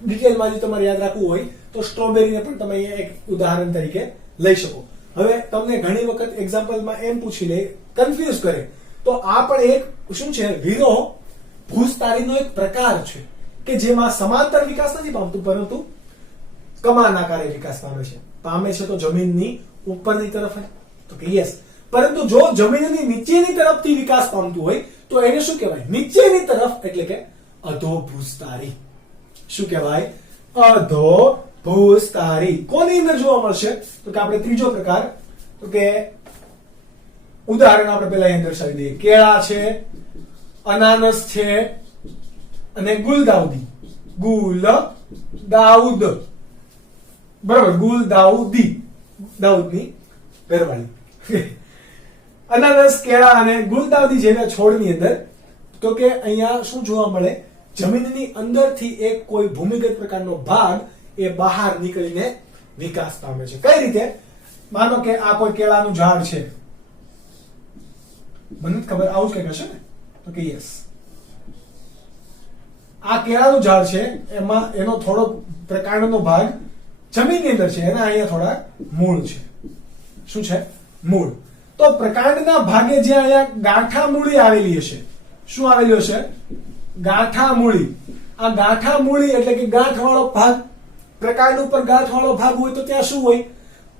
ડિટેલમાં જો તમારે યાદ રાખવું હોય તો સ્ટ્રોબેરીને પણ તમે એક ઉદાહરણ તરીકે લઈ શકો. હવે તમને ઘણી વખત એક્ઝામ્પલમાં એમ પૂછી લે, કન્ફ્યુઝ કરે, તો આ પણ એક શું છે? વિરોહ ભૂસ્તારીનો એક પ્રકાર છે કે જેમાં સમાંતર વિકાસ નથી પામતું, પરંતુ કમાન આકારે વિકાસ પામે છે. પામે છે તો જમીનની ઉપરની તરફ, તો કે યસ. પરંતુ જો જમીનની નીચેની તરફથી વિકાસ પામતું હોય તો એને શું કહેવાય? નીચેની તરફ, એટલે કે અધો ભૂસ્તારી. શું કહેવાય? અધો ભૂસ્તારી. કોની અંદર જોવા મળશે? તો કે આપણે ત્રીજો પ્રકાર, તો કે ઉદાહરણ આપણે પહેલા અહીં દર્શાવી દઈએ. કેળા છે, અનાનસ છે અને ગુલદાઉદી. ગુલદાઉદ, બરાબર? ગુલદાઉદી, દાઉદની ઘરવાળી. અનાનસ, કેળા અને ગુલદાઉદી જેવા છોડની અંદર તો કે અહીંયા શું જોવા મળે? જમીનની અંદરથી એક કોઈ ભૂમિગત પ્રકારનો ભાગ એ બહાર નીકળીને વિકાસ પામે છે. કઈ રીતે? માનો કે આ કોઈ કેળાનું ઝાડ છે, મને ખબર આવું જ કંઈક હશે ને? તો કે યસ, આ કેળાનું ઝાડ છે, એમાં એનો થોડો પ્રકાંડનો ભાગ જમીનની અંદર છે, એના અહીંયા થોડા મૂળ છે. શું છે? મૂળ. તો પ્રકાંડના ભાગે જ્યાં અહીંયા ગાંઠા મૂળી આવેલી હશે, શું આવેલી હશે? ગાંઠા મૂળી. આ ગાંઠા મૂળી એટલે કે ગાંઠવાળો ભાગ, પ્રકાંડ ઉપર ગાંઠવાળો ભાગ હોય તો ત્યાં શું હોય?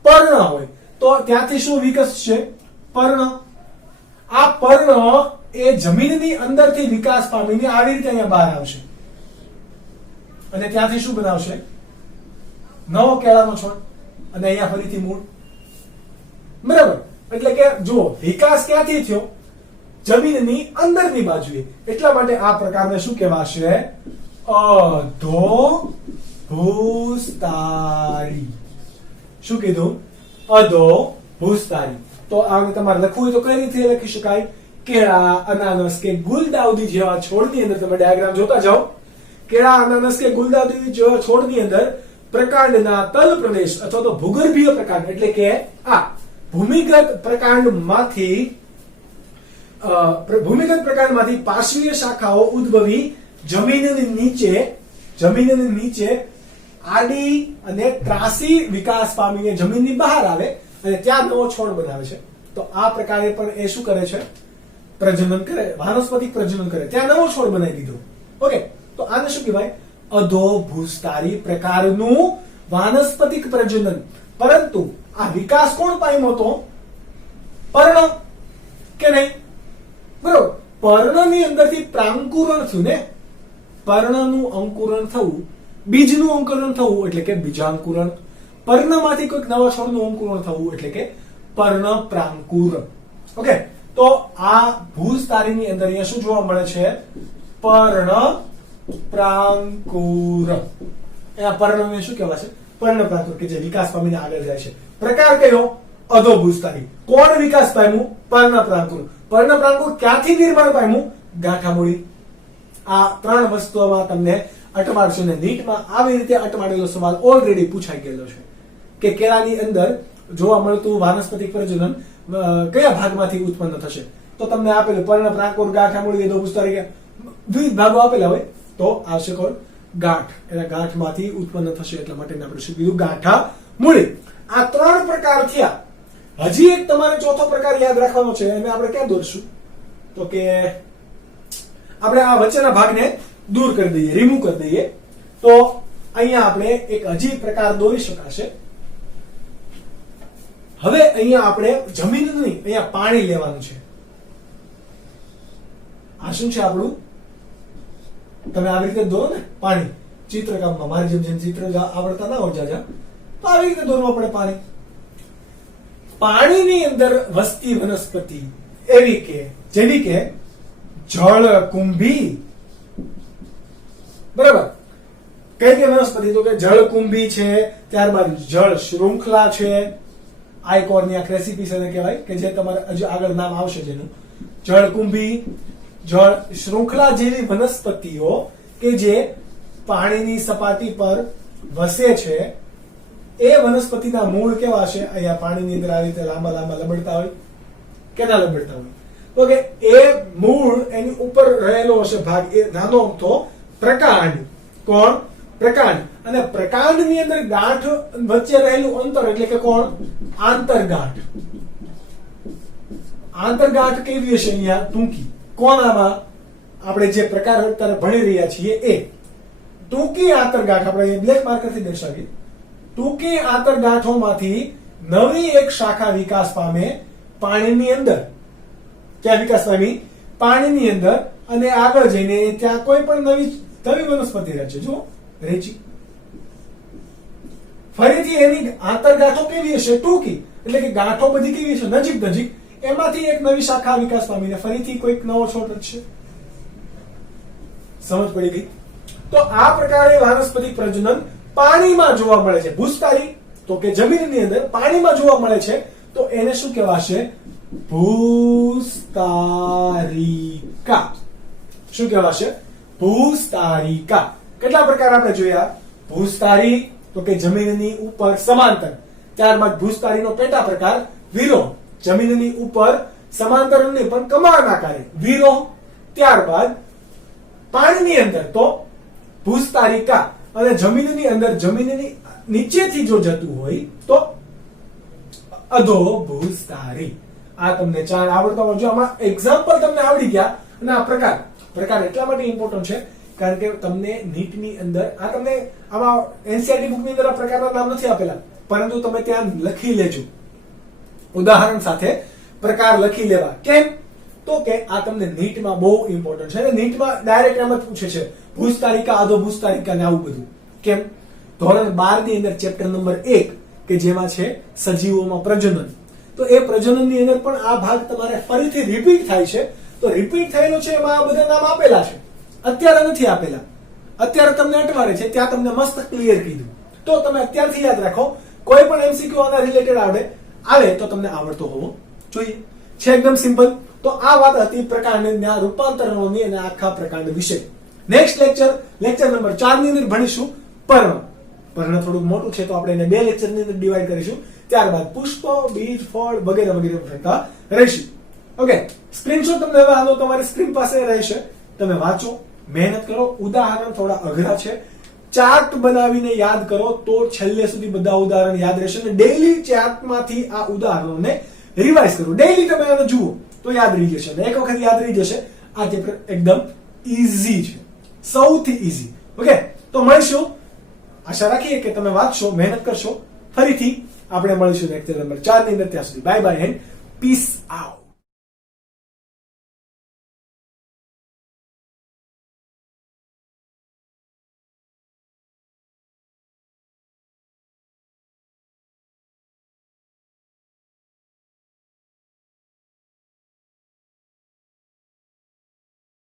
પર્ણ હોય. તો ત્યાંથી શું વિકસશે? પર્ણ. આ પર્ણ એ જમીનની અંદરથી વિકાસ પામીને આવી રીતે અહીંયા બહાર આવશે અને ત્યાંથી શું બનાવશે? નવો કેળાનો છોડ અને અહીંયા ફરીથી મૂળ. બરાબર? એટલે કે જો વિકાસ ક્યાંથી થયો? જમીનની અંદરની બાજુએ. એટલા માટે આ પ્રકારને શું કહેવાશે? અધો ભૂસ્તારી. શું કીધું? અધો ભૂસ્તારી. તો આને તમારે લખવું હોય તો કઈ રીતે લખી શકાય? કેળા, અનાનસ કે ગુલદાઉદી જેવા છોડની અંદર તમે ડાયાગ્રામ જોતા જાઓ. કેળા, અનાનસ કે ગુલદાઉદી જેવા છોડની અંદર પ્રકાંડના તલ પ્રદેશ અથવા તો ભૂગર્ભીય પ્રકાંડ, એટલે કે આ ભૂમિગત પ્રકાંડમાંથી પાર્શ્વીય શાખાઓ ઉદ્ભવી જમીનની નીચે આડી અને ત્રાસી વિકાસ પામીને જમીનની બહાર આવે અને ત્યાં નવો છોડ બનાવે છે. તો આ પ્રકારે પણ એ શું કરે છે? પ્રજનન કરે, વાનસ્પતિક પ્રજનન કરે. ત્યાં નવો છોડ બનાવી દીધો. ઓકે, તો આને શું કહેવાય? અધોભૂસ્તારી પ્રકારનું વાનસ્પતિક પ્રજનન. પરંતુ આ વિકાસ કોણ પામ્યો હતો? પર્ણ કે નહીં? બરોબર. પર્ણની અંદરથી પ્રાંકુરણ થયું ને, પર્ણનું અંકુરણ થવું, બીજનું અંકુરણ થવું એટલે કે બીજાંકુરણ. પર્ણમાંથી કોઈક નવા છોડનું અંકુરણ થવું એટલે કે પર્ણપ્રાંકુર. ઓકે, તો આ ભૂસ્તારીની અંદર અહીંયા શું જોવા મળે છે? પર્ણપ્રાંકુર. એના પર્ણને શું કહેવાય છે? પર્ણપ્રાંકુર, કે જે વિકાસ પામીને આગળ જાય છે. પ્રકાર કયો? અધોભૂસ્તારી. કોણ વિકાસ પામ્યું? પર્ણપ્રાંકુર. પર્ણપ્રાંકુર ક્યાંથી નિર્માણ પામ્યું? ગાંઠામૂળી. આ ત્રણ વસ્તુઓમાં તમને અટવાડશે ને નીટમાં આવી રીતે અટવાડેલો સવાલ ઓલરેડી પૂછાઈ ગયેલો છે કે કેળાની અંદર જોવા મળતું વાનસ્પતિક પ્રજનન કયા ભાગમાંથી ઉત્પન્ન થશે? તો તમને આપેલું પર્ણપ્રાંકુર, ગાંઠામૂળી, અધોભૂસ્તારી, વિવિધ ભાગો આપેલા હોય તો આવશે કોણ? ગાંઠ. એના ગાંઠમાંથી ઉત્પન્ન થશે એટલા માટે આપણે શું કીધું? ગાંઠામૂળી. આ ત્રણ પ્રકાર થયા. હજી એક તમારે ચોથો પ્રકાર યાદ રાખવાનો છે. એને આપણે ક્યાં દોરશું? તો કે આપણે આ વચ્ચેના ભાગને દૂર કરી દઈએ, રિમૂવ કરી દઈએ. તો અહીંયા આપણે એક હજી પ્રકાર દોરી શકાશે. હવે અહીંયા આપણે જમીન નહીં, અહીંયા પાણી લેવાનું છે. આ શું છે આપણું? તમે આવી રીતે દોરો ને પાણી ચિત્રકામમાં. મારી જેમ ચિત્ર આવડતા ના હોય જાજા, તો આવી રીતે દોરવા પડે પાણી. પાણીની અંદર વસતી વનસ્પતિ એવી કે જેવી કે જળકુંભી. બરાબર. કઈ કઈ વનસ્પતિ? તો કે જળકુંભી છે, ત્યારબાદ જળ શૃંખલા છે, આઇકોર્નિયા ક્રેસિપિસ એને કહેવાય, કે જે તમારે હજુ આગળ નામ આવશે જેનું. જળકુંભી, જળ શૃંખલા જેવી વનસ્પતિઓ કે જે પાણીની સપાટી પર વસે છે. એ વનસ્પતિના મૂળ કેવા છે? અહીંયા પાણીની અંદર આ રીતે લાંબા લાંબા લબડતા હોય. કેના લબડતા હોય? તો કે એ મૂળ એની ઉપર રહેલો હશે ભાગ, એ નાનો અમથો પ્રકાંડ. કોણ? પ્રકાંડ. અને પ્રકાંડની અંદર ગાંઠ વચ્ચે રહેલું અંતર એટલે કે કોણ? આંતરગાંઠ. આંતરગાંઠ કેવી હશે? અહીંયા ટૂંકી. કોણ? આમાં આપણે જે પ્રકાર અત્યારે ભણી રહ્યા છીએ એ ટૂંકી આંતરગાંઠ. આપણે બ્લેક માર્કરથી દર્શાવીએ. ટૂંકી આંતરગાંઠોમાંથી નવી એક શાખા વિકાસ પામે પાણીની અંદર. ક્યાં વિકાસ પામી? પાણીની અંદર. અને આગળ જઈને ત્યાં કોઈ પણ નવી વનસ્પતિ રહે છે. જુઓ, રેચી. ફરીથી એની આંતરગાંઠો કેવી હશે? ટૂંકી. એટલે કે ગાંઠો બધી કેવી હશે? નજીક નજીક. એમાંથી એક નવી શાખા વિકાસ પામીને ફરીથી કોઈક નવો છોડ છે. સમજ પડી ગઈ? તો આ પ્રકારે વાનસ્પતિક પ્રજનન પાણીમાં જોવા મળે છે. ભૂસ્તારી તો કે જમીનની અંદર પાણીમાં જોવા મળે છે, તો એને શું કહેવાશે? ભૂસ્તારિકા. શું કહેવાશે? ભૂસ્તારિકા. કેટલા પ્રકાર આપણે જોયા? ભૂસ્તારી તો કે જમીનની ઉપર સમાંતર. ત્યારબાદ ભૂસ્તારીનો પેટા પ્રકાર વિરોહ. જમીનની ઉપર સમાંતર નહીં પણ કમાન આકારે વિરોહ. ત્યારબાદ પાણીની અંદર તો ભૂસ્તારિકા. અને જમીનની અંદર જમીનની નીચેથી જો જતું હોય તો અધોભૂસ્તારી. આ તમને ચાર આવડતા હોય. જો આમાં એક્ઝામ્પલ તમને આવડી ગયા. અને આ પ્રકાર એટલા માટે ઇમ્પોર્ટન્ટ છે કારણ કે તમને નીટની અંદર આ તમને આમાં એનસીઆરટી બુકની અંદર આ પ્રકારના નામ નથી આપેલા, પરંતુ તમે ત્યાં લખી લેજો ઉદાહરણ સાથે. પ્રકાર લખી લેવા. કેમ? તો કે આ તમને નીટમાં બહુ ઇમ્પોર્ટન્ટ છે. અને નીટમાં ડાયરેક્ટ એમ જ પૂછે છે ભૂસ્તારિકા, અધોભૂસ્તારિકા ને આવું બધું. કેમ? ધોરણ 12 ની અંદર ચેપ્ટર નંબર 1 કે જેમાં છે સજીવોમાં પ્રજનન. તો એ પ્રજનનની અંદર પણ આ ભાગ તમારે ફરીથી રિપીટ થાય છે. તો રિપીટ થયેલો છે એમાં આ બધા નામ આપેલા છે, અત્યારે નથી આપેલા. અત્યારે તમને અટવાડે છે, ત્યાં તમને મસ્ત ક્લિયર કીધું. તો તમે અત્યારથી યાદ રાખો. કોઈ પણ એમસીક્યુ આના રિલેટેડ આવે તો તમને આવડતો હોવો જોઈએ. છે એકદમ સિમ્પલ. તો આ વાત હતી પ્રકાંડના રૂપાંતરણોની અને આખા પ્રકાંડ વિશે. નેક્સ્ટ લેક્ચર નંબર 4 ની અંદર ભણીશું પર્ણ. પર્ણ થોડું મોટું છે તો આપણે એને 2 લેક્ચરની અંદર ડિવાઈડ કરીશું. ત્યારબાદ પુષ્પ, બીજ, ફળ વગેરે વગેરે ભણતા રહીશું. ઓકે, સ્ક્રીનશોટ તમને હવે આનો તમારી સ્ક્રીન પાસે રહેશે. તમે વાંચો, મહેનત કરો. ઉદાહરણ થોડા અઘરા છે, ચાર્ટ બનાવીને યાદ કરો તો છેલ્લે સુધી બધા ઉદાહરણ યાદ રહેશે. અને ડેઈલી ચાર્ટમાંથી આ ઉદાહરણોને રિવાઇઝ કરો. ડેઈલી તમે આને જુઓ તો યાદ રહી જશે. અને એક વખત યાદ રહી જશે, આ ચેપ્ટર એકદમ ઈઝી છે, સૌથી ઈઝી. ઓકે, તો મળીશું. આશા રાખીએ કે તમે વાંચશો, મહેનત કરશો. ફરીથી આપણે મળીશું લેક્ચર નંબર 4 ની અંદર. ત્યાં સુધી bye bye and peace out.